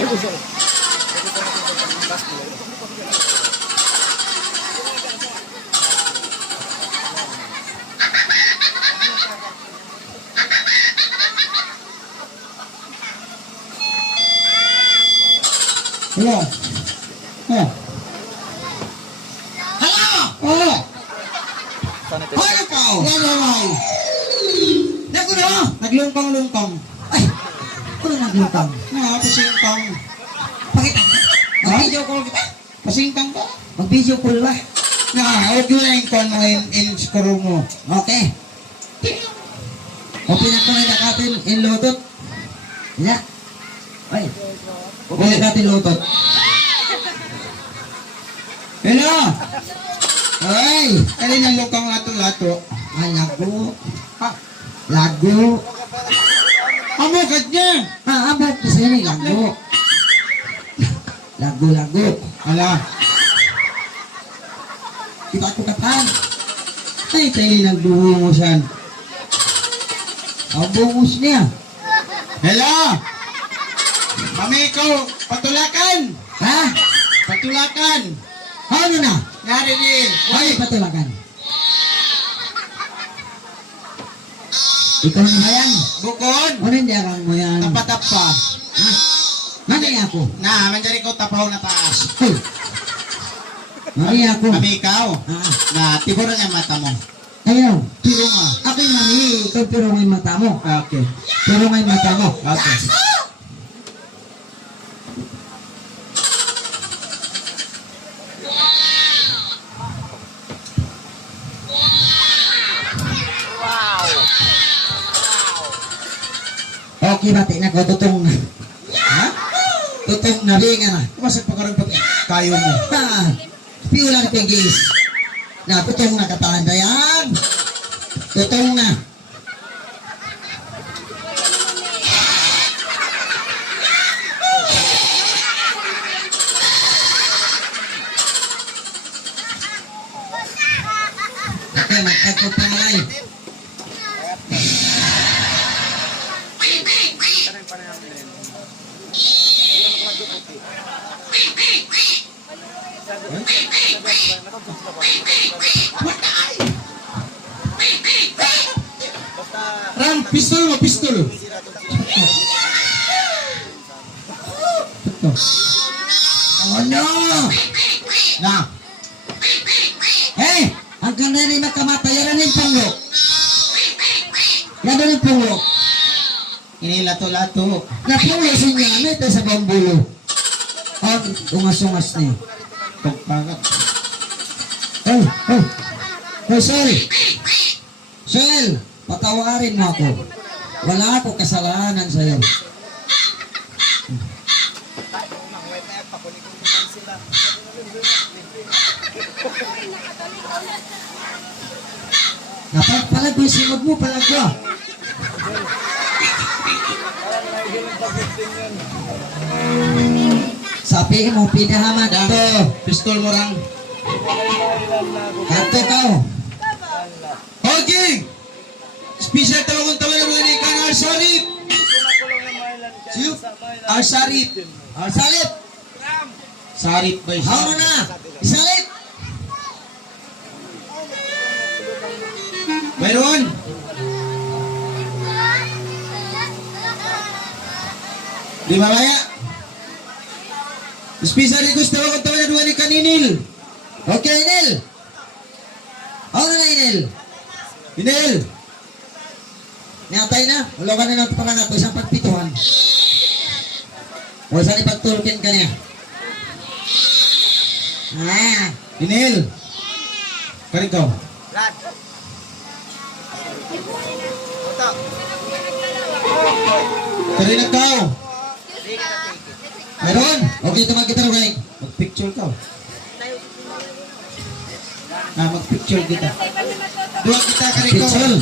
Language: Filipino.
Hello. Oh. Hello. Oh. Hoy, ikaw. Hoy. Naku na. Naglungkong-lungkong. Ay. Ano naglungkong? Pasingkang. Pakita. Mag-video call kita. Pasingkang ka. Mag-video call ba? Huwag yun na yung call mo in screw mo. Okay. O pinagpunay na katin in lotot. Ya. Ay. Pinag natin lotot. Hello. Ay. Alin ang lukang lato-lato? Lago. Lago. Amagad niya. Amagad na sa'yo ni lago. Lago. Ala. Kita ako katan. Ay, tayo nagbungos yan. Ang bungos niya. Hello. Mami, ikaw, patulakan. Ha? Patulakan. Ano na? Ngari din. Ano patulakan? Ikaw na yan. Bukod. Ano hindi akang mo yan? Tapa-tapa. Ha? Mami ako. Na, manjari ko tapaw na taas. Hey. Mami ako. Mami ikaw. Na, tiburan yung mata mo. Ayaw. Tiro nga. Ako yung mami. Ikaw tiro nga yung mata mo. Okay. Tiro nga yung mata mo. Okay. Okay, bati na ko, tutong na. Ha? Tutong na, ringa na. Kumasag pa karang pag kayo mo. Ha? Piyo lang pinggis. Na, tutong na katanda yan. Tutong na. Okay, magkagpapalay. Ram, pistol mo, pistol. Oh no! Na! Hey! Ang ganda ni makamatay, yan ang punglo. Yan ang punglo. Ini lato-lato. Napunglo siya niya, ito sa bambulo. Oh, ungas-ungas niya. Pagpagat. Oh, oh. Oh, sorry. Shell, patawarin mo ako. Wala ako kasalanan sa'yo. Napagpalag ko yung simod mo, palag ko. Sabi mo, pinahamad ito. Pistol mo lang. Kato ka. Okay. Special tawagong tawa ng mga ikan Arsarip. Arsarip. Arsarip. Sarip ba yun? Hao na. Isarip. Mayroon. Di ba maya? Special request tawagong tawa ng mga ikan Inil. Okay, Inil. Hao na Inil. Inil. Niatay na. Ulo ka na ng panganak. Isang pagpituhan. O saan ipagtulkin ka niya? Inil. Karito. Rad. Karinig ka. Meron? Okay, tumagkita rin kayo. Mag-picture ka. Mag-picture kita. Dua kita karito. Picture.